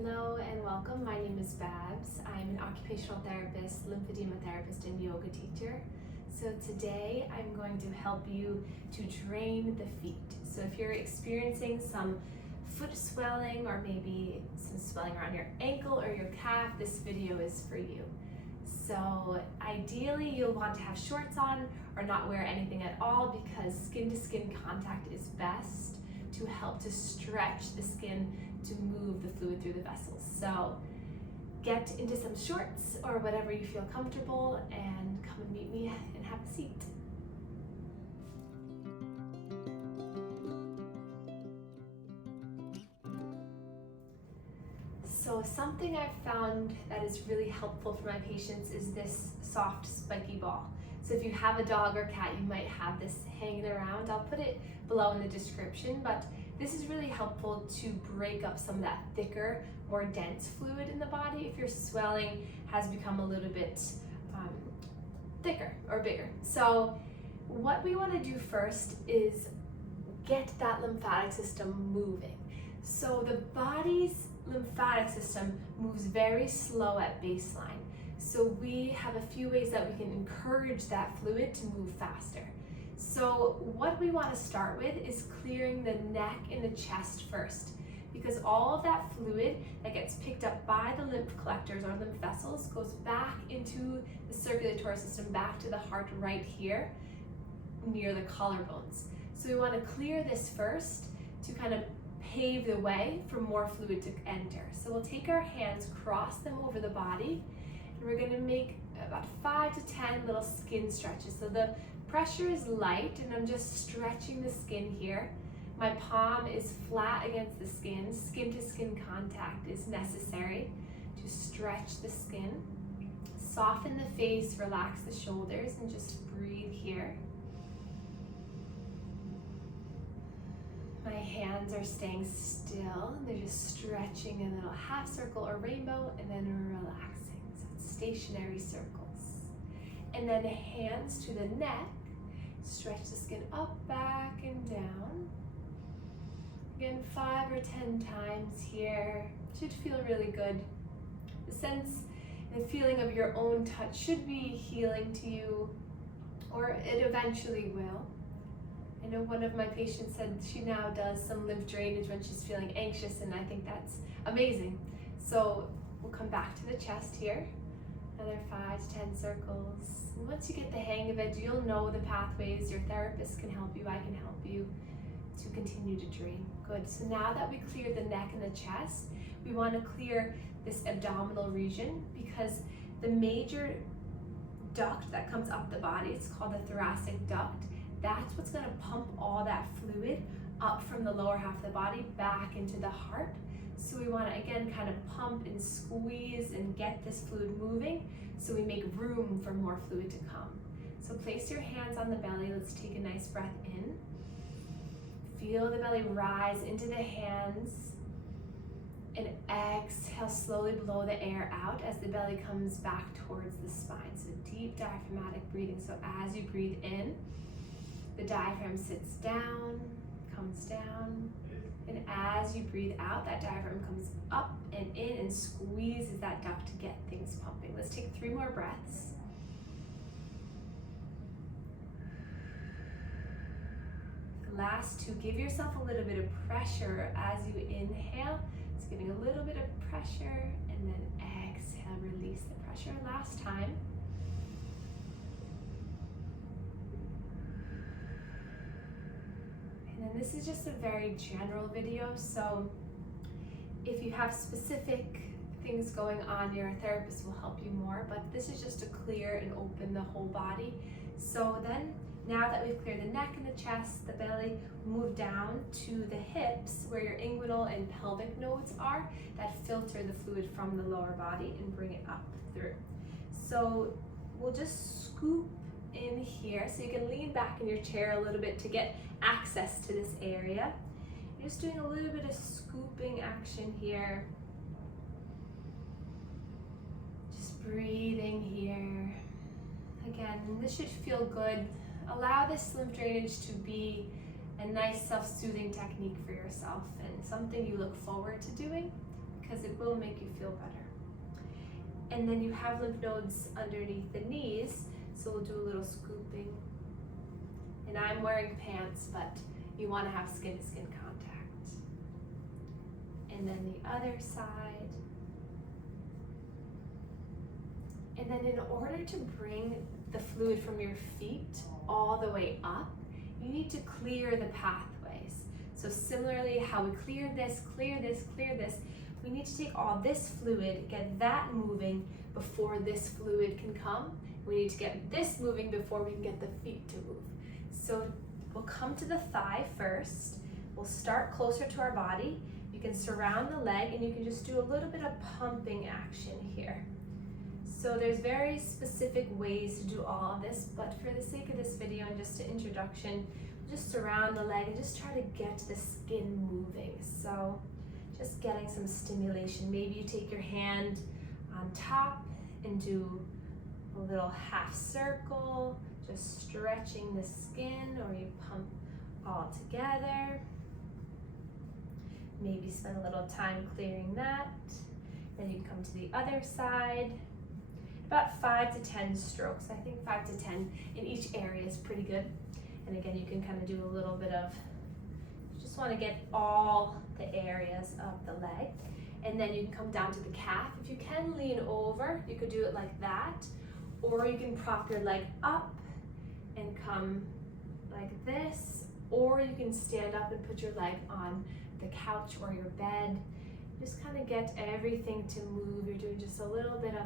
Hello and welcome. My name is Babz. I'm an occupational therapist, lymphedema therapist, and yoga teacher. So today I'm going to help you to drain the feet. So if you're experiencing some foot swelling or maybe some swelling around your ankle or your calf, this video is for you. So ideally you'll want to have shorts on or not wear anything at all because skin to skin contact is best to help to stretch the skin to move the fluid through the vessels. So get into some shorts or whatever you feel comfortable and come and meet me and have a seat. So something I've found that is really helpful for my patients is this soft spiky ball. So if you have a dog or cat, you might have this hanging around. I'll put it below in the description, but this is really helpful to break up some of that thicker, more dense fluid in the body if your swelling has become a little bit thicker or bigger. So what we want to do first is get that lymphatic system moving. So the body's lymphatic system moves very slow at baseline. So we have a few ways that we can encourage that fluid to move faster. So what we want to start with is clearing the neck and the chest first, because all of that fluid that gets picked up by the lymph collectors or lymph vessels goes back into the circulatory system, back to the heart right here near the collarbones. So we want to clear this first to kind of pave the way for more fluid to enter. So we'll take our hands, cross them over the body, and we're going to make about 5 to 10 little skin stretches. So the pressure is light and I'm just stretching the skin here. My palm is flat against the skin. Skin to skin contact is necessary to stretch the skin. Soften the face, relax the shoulders, and just breathe here. My hands are staying still. They're just stretching a little half circle or rainbow and then relaxing. So it's stationary circles. And then hands to the neck. Stretch the skin up, back, and down. Again, 5 or 10 times here. Should feel really good. The sense and the feeling of your own touch should be healing to you, or it eventually will. I know one of my patients said she now does some lymph drainage when she's feeling anxious, and I think that's amazing. So we'll come back to the chest here. Another 5 to 10 circles. And once you get the hang of it, you'll know the pathways. Your therapist can help you, I can help you to continue to drain. Good. So now that we cleared the neck and the chest, we want to clear this abdominal region because the major duct that comes up the body, it's called the thoracic duct. That's what's going to pump all that fluid up from the lower half of the body back into the heart. So we want to again kind of pump and squeeze and get this fluid moving so we make room for more fluid to come. So place your hands on the belly. Let's take a nice breath in. Feel the belly rise into the hands and exhale, slowly blow the air out as the belly comes back towards the spine. So deep diaphragmatic breathing. So as you breathe in, the diaphragm sits down, comes down. And as you breathe out, that diaphragm comes up and in and squeezes that duct to get things pumping. Let's take 3 more breaths. The last 2, give yourself a little bit of pressure as you inhale. It's giving a little bit of pressure, and then exhale, release the pressure. Last time. And this is just a very general video, so if you have specific things going on, your therapist will help you more, but this is just to clear and open the whole body. So then, now that we've cleared the neck and the chest, the belly, move down to the hips where your inguinal and pelvic nodes are that filter the fluid from the lower body and bring it up through. So we'll just scoop in here, so you can lean back in your chair a little bit to get access to this area. You're just doing a little bit of scooping action here. Just breathing here. Again, this should feel good. Allow this lymph drainage to be a nice self-soothing technique for yourself and something you look forward to doing, because it will make you feel better. And then you have lymph nodes underneath the knees, so we'll do a little scooping. And I'm wearing pants, but you want to have skin-to-skin contact. And then the other side. And then in order to bring the fluid from your feet all the way up, you need to clear the pathways. So similarly, how we clear this, we need to take all this fluid, get that moving before this fluid can come. We need to get this moving before we can get the feet to move. So we'll come to the thigh first. We'll start closer to our body. You can surround the leg and you can just do a little bit of pumping action here. So there's very specific ways to do all of this, but for the sake of this video and just an introduction, just surround the leg and just try to get the skin moving. So just getting some stimulation. Maybe you take your hand on top and do a little half circle, just stretching the skin, or you pump all together. Maybe spend a little time clearing that. Then you come to the other side. About 5 to 10 strokes. I think 5 to 10 in each area is pretty good. And again, you can kind of do a little bit of, you just want to get all the areas of the leg. And then you can come down to the calf. If you can lean over, you could do it like that. Or you can prop your leg up and come like this. Or you can stand up and put your leg on the couch or your bed. Just kind of get everything to move. You're doing just a little bit of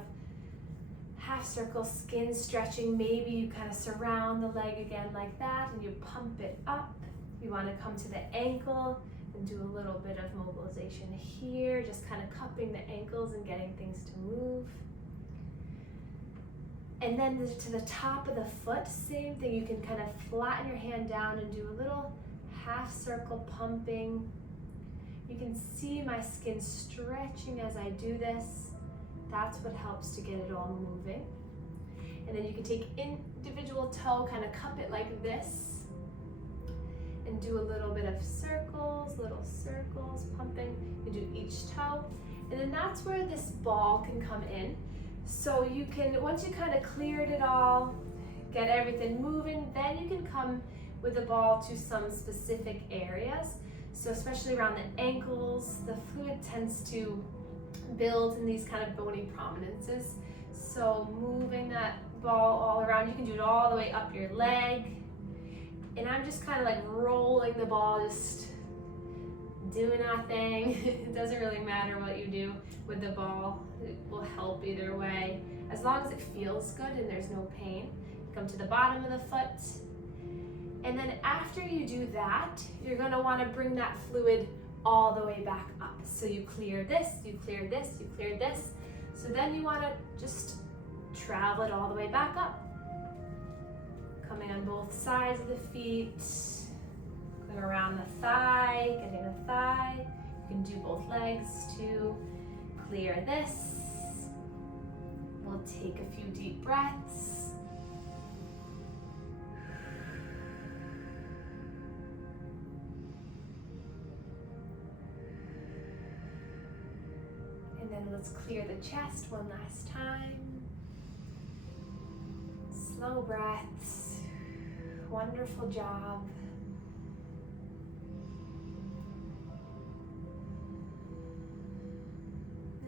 half circle skin stretching. Maybe you kind of surround the leg again like that and you pump it up. You want to come to the ankle and do a little bit of mobilization here, just kind of cupping the ankles and getting things to move. And then to the top of the foot, same thing. You can kind of flatten your hand down and do a little half circle pumping. You can see my skin stretching as I do this. That's what helps to get it all moving. And then you can take individual toe, kind of cup it like this, and do a little bit of circles, little circles, pumping. You do each toe. And then that's where this ball can come in. So you can, once you kind of cleared it all, get everything moving, then you can come with the ball to some specific areas. So especially around the ankles, the fluid tends to build in these kind of bony prominences. So moving that ball all around, you can do it all the way up your leg. And I'm just kind of like rolling the ball, just do nothing. It doesn't really matter what you do with the ball. It will help either way. As long as it feels good and there's no pain. Come to the bottom of the foot. And then after you do that, you're gonna wanna bring that fluid all the way back up. So you clear this, you clear this, you clear this. So then you wanna just travel it all the way back up. Coming on both sides of the feet, going around the thigh, getting the thigh. You can do both legs too. Clear this. We'll take a few deep breaths. And then let's clear the chest one last time. Slow breaths. Wonderful job.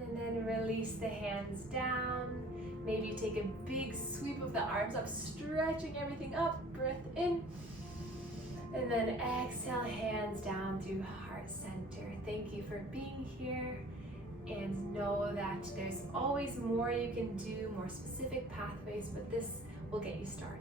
And then release the hands down. Maybe you take a big sweep of the arms up, stretching everything up. Breath in. And then exhale, hands down through heart center. Thank you for being here. And know that there's always more you can do, more specific pathways, but this will get you started.